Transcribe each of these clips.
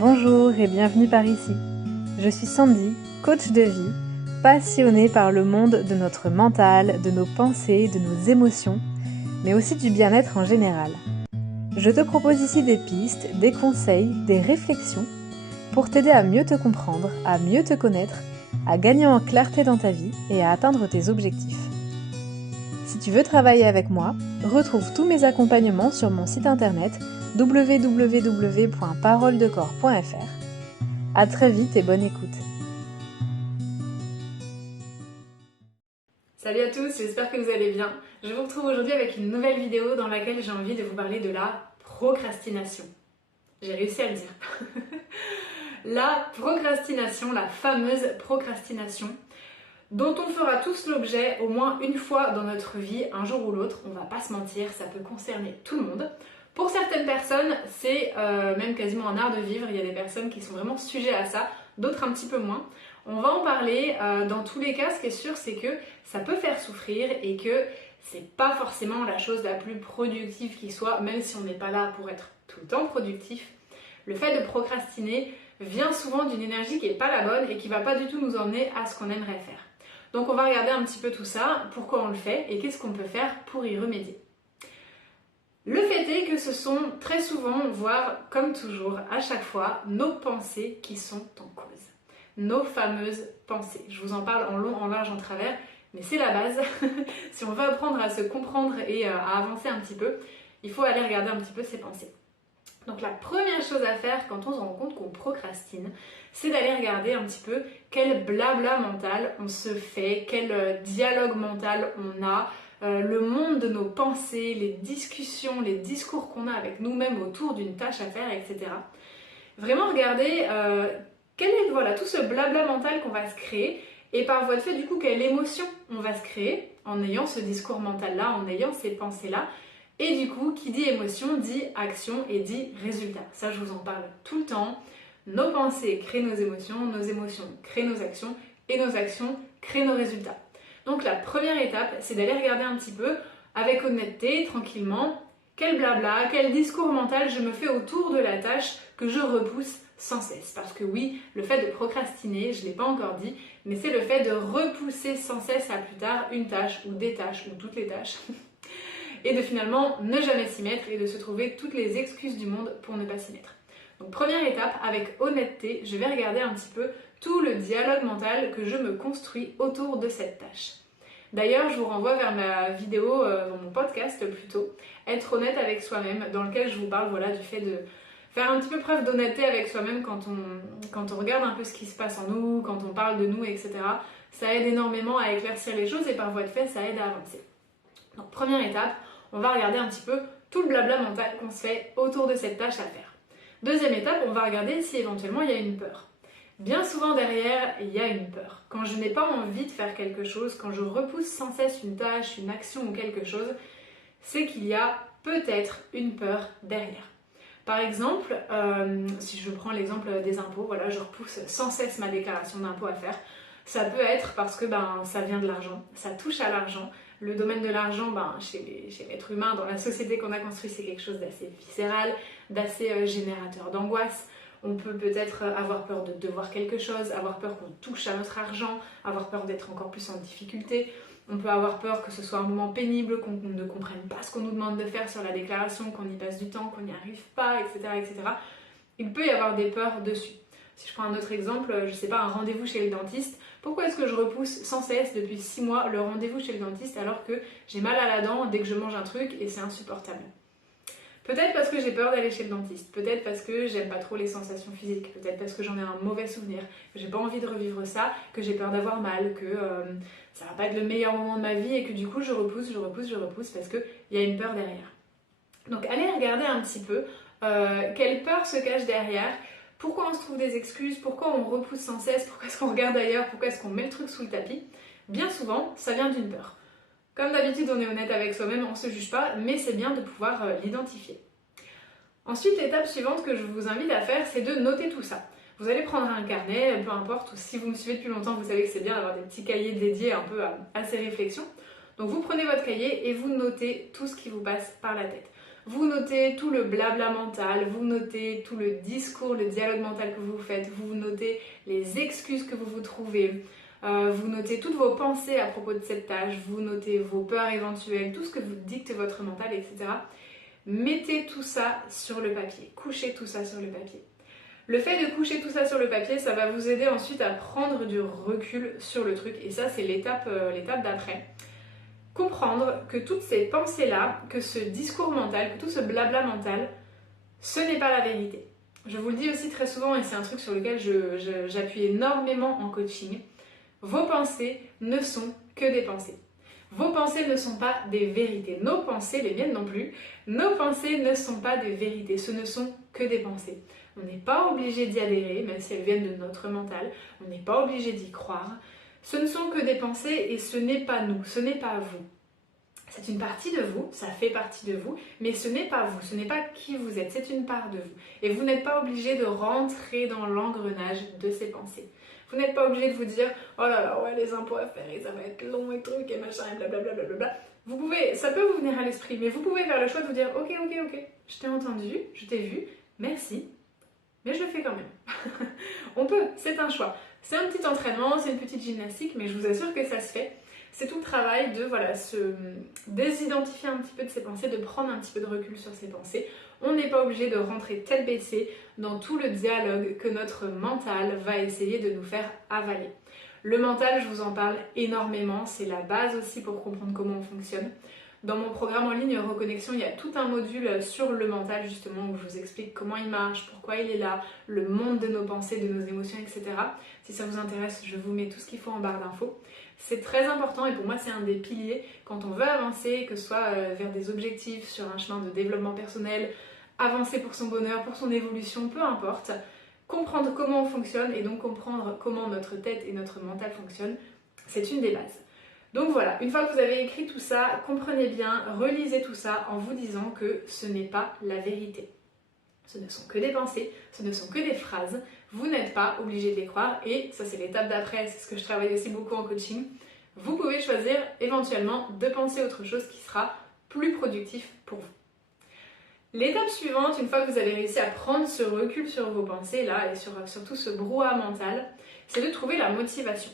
Bonjour et bienvenue par ici. Je suis Sandy, coach de vie, passionnée par le monde de notre mental, de nos pensées, de nos émotions, mais aussi du bien-être en général. Je te propose ici des pistes, des conseils, des réflexions pour t'aider à mieux te comprendre, à mieux te connaître, à gagner en clarté dans ta vie et à atteindre tes objectifs. Si tu veux travailler avec moi, retrouve tous mes accompagnements sur mon site internet www.paroledecor.fr. À très vite et bonne écoute. Salut à tous, j'espère que vous allez bien. Je vous retrouve aujourd'hui avec une nouvelle vidéo dans laquelle j'ai envie de vous parler de la procrastination. J'ai réussi à le dire. La procrastination, la fameuse procrastination, dont on fera tous l'objet au moins une fois dans notre vie, un jour ou l'autre. On va pas se mentir, ça peut concerner tout le monde. Pour certaines personnes, c'est même quasiment un art de vivre. Il y a des personnes qui sont vraiment sujets à ça, d'autres un petit peu moins. On va en parler. Dans tous les cas, ce qui est sûr, c'est que ça peut faire souffrir et que c'est pas forcément la chose la plus productive qui soit, même si on n'est pas là pour être tout le temps productif. Le fait de procrastiner vient souvent d'une énergie qui n'est pas la bonne et qui va pas du tout nous emmener à ce qu'on aimerait faire. Donc on va regarder un petit peu tout ça, pourquoi on le fait et qu'est-ce qu'on peut faire pour y remédier. Le fait est que ce sont très souvent, voire comme toujours, à chaque fois, nos pensées qui sont en cause. Nos fameuses pensées. Je vous en parle en long, en large, en travers, mais c'est la base. Si on veut apprendre à se comprendre et à avancer un petit peu, il faut aller regarder un petit peu ses pensées. Donc la première chose à faire quand on se rend compte qu'on procrastine, c'est d'aller regarder un petit peu quel blabla mental on se fait, quel dialogue mental on a, le monde de nos pensées, les discussions, les discours qu'on a avec nous-mêmes autour d'une tâche à faire, etc. Vraiment regarder quel est tout ce blabla mental qu'on va se créer et par voie de fait du coup quelle émotion on va se créer en ayant ce discours mental-là, en ayant ces pensées-là. Et du coup, qui dit émotion dit action et dit résultat. Ça, je vous en parle tout le temps. Nos pensées créent nos émotions créent nos actions et nos actions créent nos résultats. Donc la première étape, c'est d'aller regarder un petit peu avec honnêteté, tranquillement, quel blabla, quel discours mental je me fais autour de la tâche que je repousse sans cesse. Parce que oui, le fait de procrastiner, je ne l'ai pas encore dit, mais c'est le fait de repousser sans cesse à plus tard une tâche ou des tâches ou toutes les tâches. Et de finalement ne jamais s'y mettre et de se trouver toutes les excuses du monde pour ne pas s'y mettre. Donc première étape, avec honnêteté, je vais regarder un petit peu tout le dialogue mental que je me construis autour de cette tâche. D'ailleurs, je vous renvoie vers ma vidéo, mon podcast plutôt, Être honnête avec soi-même, dans lequel je vous parle du fait de faire un petit peu preuve d'honnêteté avec soi-même quand on regarde un peu ce qui se passe en nous, quand on parle de nous, etc. Ça aide énormément à éclaircir les choses et par voie de fait, ça aide à avancer. Donc première étape, on va regarder un petit peu tout le blabla mental qu'on se fait autour de cette tâche à faire. Deuxième étape, on va regarder si éventuellement il y a une peur. Bien souvent derrière, il y a une peur. Quand je n'ai pas envie de faire quelque chose, quand je repousse sans cesse une tâche, une action ou quelque chose, c'est qu'il y a peut-être une peur derrière. Par exemple, si je prends l'exemple des impôts, je repousse sans cesse ma déclaration d'impôt à faire. Ça peut être parce que ça vient de l'argent, ça touche à l'argent. Le domaine de l'argent, chez l'être humain, dans la société qu'on a construite, c'est quelque chose d'assez viscéral, d'assez générateur d'angoisse. On peut peut-être avoir peur de devoir quelque chose, avoir peur qu'on touche à notre argent, avoir peur d'être encore plus en difficulté. On peut avoir peur que ce soit un moment pénible, qu'on ne comprenne pas ce qu'on nous demande de faire sur la déclaration, qu'on y passe du temps, qu'on n'y arrive pas, etc., etc. Il peut y avoir des peurs dessus. Si je prends un autre exemple, un rendez-vous chez le dentiste, pourquoi est-ce que je repousse sans cesse depuis 6 mois le rendez-vous chez le dentiste alors que j'ai mal à la dent dès que je mange un truc et c'est insupportable? Peut-être parce que j'ai peur d'aller chez le dentiste, peut-être parce que j'aime pas trop les sensations physiques, peut-être parce que j'en ai un mauvais souvenir, que j'ai pas envie de revivre ça, que j'ai peur d'avoir mal, que ça va pas être le meilleur moment de ma vie et que du coup je repousse parce qu'il y a une peur derrière. Donc allez regarder un petit peu quelle peur se cache derrière. Pourquoi on se trouve des excuses, pourquoi on repousse sans cesse, pourquoi est-ce qu'on regarde ailleurs, pourquoi est-ce qu'on met le truc sous le tapis? Bien souvent, ça vient d'une peur. Comme d'habitude, on est honnête avec soi-même, on ne se juge pas, mais c'est bien de pouvoir l'identifier. Ensuite, l'étape suivante que je vous invite à faire, c'est de noter tout ça. Vous allez prendre un carnet, peu importe, ou si vous me suivez depuis longtemps, vous savez que c'est bien d'avoir des petits cahiers dédiés un peu à ces réflexions. Donc vous prenez votre cahier et vous notez tout ce qui vous passe par la tête. Vous notez tout le blabla mental, vous notez tout le discours, le dialogue mental que vous faites, vous notez les excuses que vous vous trouvez, vous notez toutes vos pensées à propos de cette tâche, vous notez vos peurs éventuelles, tout ce que vous dicte votre mental, etc. Mettez tout ça sur le papier, couchez tout ça sur le papier. Le fait de coucher tout ça sur le papier, ça va vous aider ensuite à prendre du recul sur le truc, et ça c'est l'étape d'après. Comprendre que toutes ces pensées-là, que ce discours mental, que tout ce blabla mental, ce n'est pas la vérité. Je vous le dis aussi très souvent, et c'est un truc sur lequel j'appuie énormément en coaching, vos pensées ne sont que des pensées. Vos pensées ne sont pas des vérités. Nos pensées, les miennes non plus, nos pensées ne sont pas des vérités, ce ne sont que des pensées. On n'est pas obligé d'y adhérer, même si elles viennent de notre mental, on n'est pas obligé d'y croire. Ce ne sont que des pensées et ce n'est pas nous, ce n'est pas vous. C'est une partie de vous, ça fait partie de vous, mais ce n'est pas vous, ce n'est pas qui vous êtes, c'est une part de vous. Et vous n'êtes pas obligé de rentrer dans l'engrenage de ces pensées. Vous n'êtes pas obligé de vous dire « Oh là là, ouais, les impôts à faire, et ça va être long et truc et machin et blablabla. Blablabla. » Vous pouvez, ça peut vous venir à l'esprit, mais vous pouvez faire le choix de vous dire « Ok, je t'ai entendu, je t'ai vu, merci, mais je le fais quand même. » On peut, c'est un choix. C'est un petit entraînement, c'est une petite gymnastique, mais je vous assure que ça se fait. C'est tout le travail de se désidentifier un petit peu de ses pensées, de prendre un petit peu de recul sur ses pensées. On n'est pas obligé de rentrer tête baissée dans tout le dialogue que notre mental va essayer de nous faire avaler. Le mental, je vous en parle énormément, c'est la base aussi pour comprendre comment on fonctionne. Dans mon programme en ligne Reconnexion, il y a tout un module sur le mental justement où je vous explique comment il marche, pourquoi il est là, le monde de nos pensées, de nos émotions, etc. Si ça vous intéresse, je vous mets tout ce qu'il faut en barre d'infos. C'est très important et pour moi c'est un des piliers quand on veut avancer, que ce soit vers des objectifs, sur un chemin de développement personnel, avancer pour son bonheur, pour son évolution, peu importe. Comprendre comment on fonctionne et donc comprendre comment notre tête et notre mental fonctionnent, c'est une des bases. Donc voilà, une fois que vous avez écrit tout ça, comprenez bien, relisez tout ça en vous disant que ce n'est pas la vérité. Ce ne sont que des pensées, ce ne sont que des phrases, vous n'êtes pas obligé de les croire et ça c'est l'étape d'après, c'est ce que je travaille aussi beaucoup en coaching. Vous pouvez choisir éventuellement de penser autre chose qui sera plus productif pour vous. L'étape suivante, une fois que vous avez réussi à prendre ce recul sur vos pensées là et sur tout ce brouhaha mental, c'est de trouver la motivation.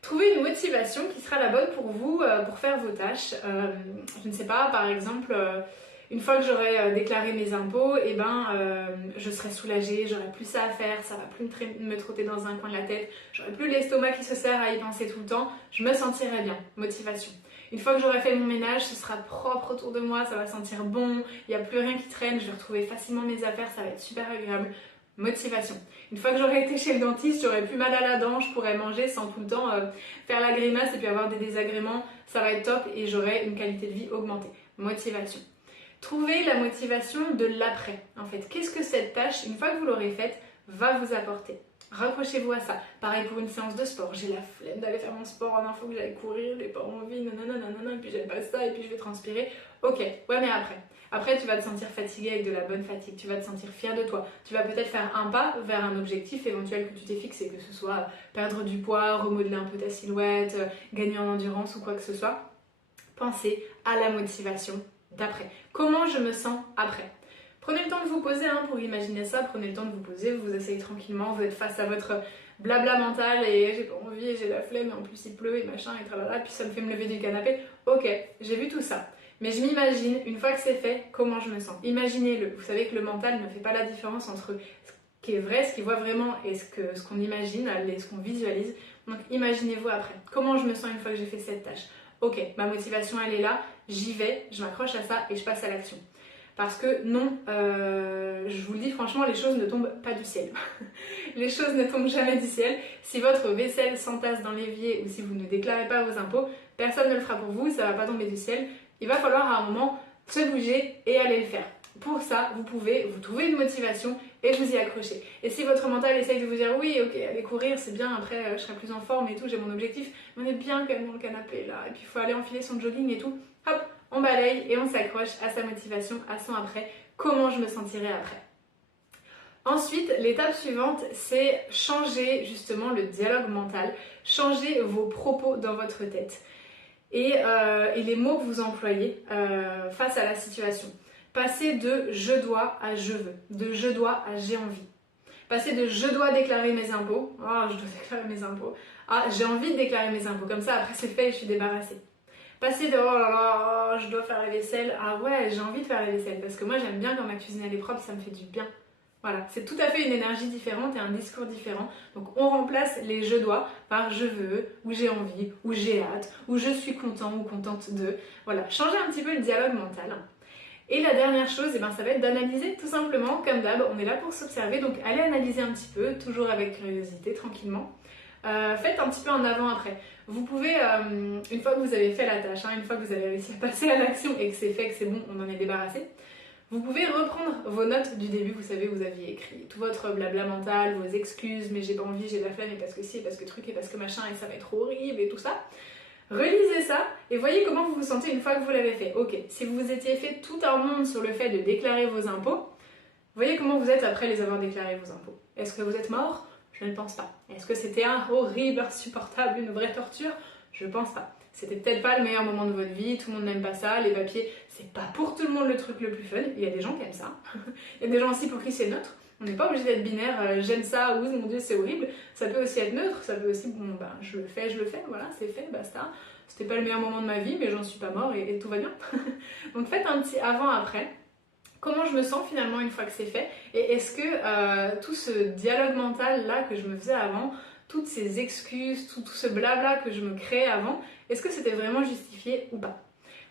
Trouver une motivation qui sera la bonne pour vous, pour faire vos tâches. Je ne sais pas, par exemple, une fois que j'aurai déclaré mes impôts, je serai soulagée, j'aurai plus ça à faire, ça va plus me trotter dans un coin de la tête, j'aurai plus l'estomac qui se serre à y penser tout le temps, je me sentirai bien. Motivation. Une fois que j'aurai fait mon ménage, ce sera propre autour de moi, ça va sentir bon, il n'y a plus rien qui traîne, je vais retrouver facilement mes affaires, ça va être super agréable. Motivation. Une fois que j'aurai été chez le dentiste, j'aurai plus mal à la dent, je pourrai manger sans tout le temps faire la grimace et puis avoir des désagréments, ça va être top et j'aurai une qualité de vie augmentée. Motivation. Trouvez la motivation de l'après. En fait, qu'est-ce que cette tâche, une fois que vous l'aurez faite, va vous apporter? Raccrochez-vous à ça. Pareil pour une séance de sport. J'ai la flemme d'aller faire mon sport, il faut que j'aille courir, j'ai pas envie, nanana, et puis j'aime pas ça, et puis je vais transpirer. Ok, ouais, mais après. Après, tu vas te sentir fatigué avec de la bonne fatigue, tu vas te sentir fier de toi. Tu vas peut-être faire un pas vers un objectif éventuel que tu t'es fixé, que ce soit perdre du poids, remodeler un peu ta silhouette, gagner en endurance ou quoi que ce soit. Pensez à la motivation d'après. Comment je me sens après? Prenez le temps de vous poser pour imaginer ça, prenez le temps de vous poser, vous vous asseyez tranquillement, vous êtes face à votre blabla mental et j'ai pas envie, j'ai la flemme et en plus il pleut et machin et tralala, puis ça me fait me lever du canapé. Ok, j'ai vu tout ça. Mais je m'imagine, une fois que c'est fait, comment je me sens. Imaginez-le. Vous savez que le mental ne fait pas la différence entre ce qui est vrai, ce qu'il voit vraiment et ce qu'on imagine, ce qu'on visualise. Donc imaginez-vous après. Comment je me sens une fois que j'ai fait cette tâche? Ok, ma motivation elle est là, j'y vais, je m'accroche à ça et je passe à l'action. Parce que non, je vous le dis franchement, les choses ne tombent pas du ciel. Les choses ne tombent jamais du ciel. Si votre vaisselle s'entasse dans l'évier ou si vous ne déclarez pas vos impôts, personne ne le fera pour vous, ça ne va pas tomber du ciel. Il va falloir à un moment se bouger et aller le faire. Pour ça, vous pouvez vous trouver une motivation et vous y accrocher. Et si votre mental essaye de vous dire oui, ok, aller courir, c'est bien, après je serai plus en forme et tout, j'ai mon objectif, mais on est bien quand même dans le canapé là, et puis il faut aller enfiler son jogging et tout, hop, on balaye et on s'accroche à sa motivation, à son après, comment je me sentirai après. Ensuite, l'étape suivante, c'est changer justement le dialogue mental, changer vos propos dans votre tête et les mots que vous employez face à la situation. Passer de je dois à je veux, de je dois à j'ai envie. Passer de je dois déclarer mes impôts, oh je dois déclarer mes impôts, à j'ai envie de déclarer mes impôts, comme ça après c'est fait et je suis débarrassée. Passer de oh là là, oh, je dois faire la vaisselle, ah ouais j'ai envie de faire la vaisselle, parce que moi j'aime bien quand ma cuisine elle est propre, ça me fait du bien. Voilà, c'est tout à fait une énergie différente et un discours différent. Donc on remplace les je dois par je veux, ou j'ai envie, ou j'ai hâte, ou je suis content ou contente de. Voilà, changer un petit peu le dialogue mental. Et la dernière chose, eh ben, ça va être d'analyser tout simplement, comme d'hab, on est là pour s'observer, donc allez analyser un petit peu, toujours avec curiosité, tranquillement. Faites un petit peu en avant-après. Vous pouvez, une fois que vous avez fait la tâche, une fois que vous avez réussi à passer à l'action et que c'est fait, que c'est bon, on en est débarrassé, vous pouvez reprendre vos notes du début, vous savez, vous aviez écrit tout votre blabla mental, vos excuses, mais j'ai pas envie, j'ai de la flemme, et parce que si, et parce que truc, et parce que machin, et ça va être horrible, et tout ça. Relisez ça et voyez comment vous vous sentez une fois que vous l'avez fait. Ok, si vous vous étiez fait tout un monde sur le fait de déclarer vos impôts, voyez comment vous êtes après les avoir déclarés vos impôts. Est-ce que vous êtes mort? Je ne pense pas. Est-ce que c'était un horrible, insupportable, une vraie torture? Je pense pas. C'était peut-être pas le meilleur moment de votre vie, tout le monde n'aime pas ça, les papiers, c'est pas pour tout le monde le truc le plus fun. Il y a des gens qui aiment ça. Il y a des gens aussi pour qui c'est neutre. On n'est pas obligé d'être binaire, j'aime ça, ou mon dieu c'est horrible. Ça peut aussi être neutre, ça peut aussi, bon ben je le fais, voilà, c'est fait, basta. C'était pas le meilleur moment de ma vie, mais j'en suis pas mort et tout va bien. Donc faites un petit avant-après. Comment je me sens finalement une fois que c'est fait? Et est-ce que tout ce dialogue mental là que je me faisais avant, toutes ces excuses, tout ce blabla que je me créais avant, est-ce que c'était vraiment justifié ou pas?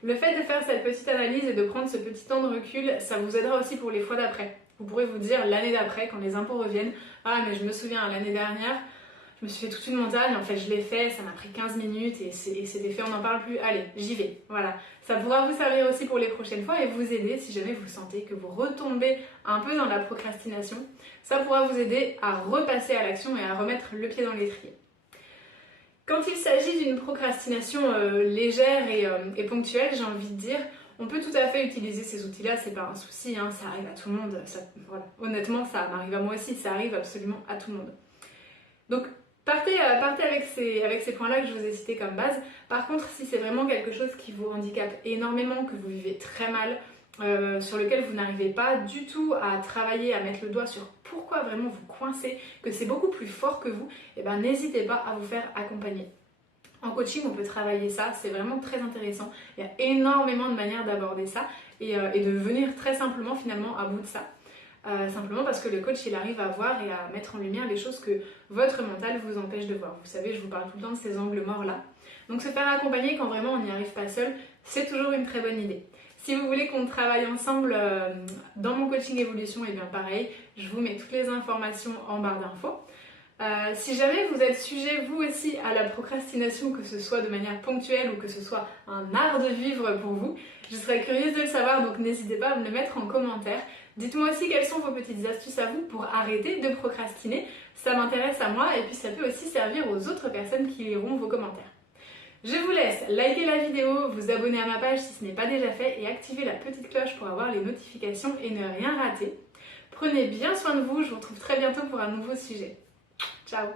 Le fait de faire cette petite analyse et de prendre ce petit temps de recul, ça vous aidera aussi pour les fois d'après. Vous pourrez vous dire l'année d'après, quand les impôts reviennent, ah mais je me souviens l'année dernière, je me suis fait toute une montagne, en fait je l'ai fait, ça m'a pris 15 minutes et c'était fait, on n'en parle plus, allez, j'y vais. Voilà, ça pourra vous servir aussi pour les prochaines fois et vous aider si jamais vous sentez que vous retombez un peu dans la procrastination. Ça pourra vous aider à repasser à l'action et à remettre le pied dans l'étrier. Quand il s'agit d'une procrastination légère et ponctuelle, j'ai envie de dire, on peut tout à fait utiliser ces outils-là, c'est pas un souci, ça arrive à tout le monde. Voilà. Honnêtement, ça m'arrive à moi aussi, ça arrive absolument à tout le monde. Donc, partez avec ces points-là que je vous ai cités comme base. Par contre, si c'est vraiment quelque chose qui vous handicape énormément, que vous vivez très mal, sur lequel vous n'arrivez pas du tout à travailler, à mettre le doigt sur pourquoi vraiment vous coincez, que c'est beaucoup plus fort que vous, et ben n'hésitez pas à vous faire accompagner. En coaching, on peut travailler ça, c'est vraiment très intéressant. Il y a énormément de manières d'aborder ça et de venir très simplement finalement à bout de ça. Simplement parce que le coach il arrive à voir et à mettre en lumière les choses que votre mental vous empêche de voir. Vous savez, je vous parle tout le temps de ces angles morts là. Donc se faire accompagner quand vraiment on n'y arrive pas seul, c'est toujours une très bonne idée. Si vous voulez qu'on travaille ensemble dans mon coaching évolution, et bien pareil, je vous mets toutes les informations en barre d'infos. Si jamais vous êtes sujet vous aussi à la procrastination, que ce soit de manière ponctuelle ou que ce soit un art de vivre pour vous, je serais curieuse de le savoir, donc n'hésitez pas à me le mettre en commentaire. Dites-moi aussi quelles sont vos petites astuces à vous pour arrêter de procrastiner, ça m'intéresse à moi et puis ça peut aussi servir aux autres personnes qui liront vos commentaires. Je vous laisse liker la vidéo, vous abonner à ma page si ce n'est pas déjà fait et activer la petite cloche pour avoir les notifications et ne rien rater. Prenez bien soin de vous, je vous retrouve très bientôt pour un nouveau sujet. Ciao!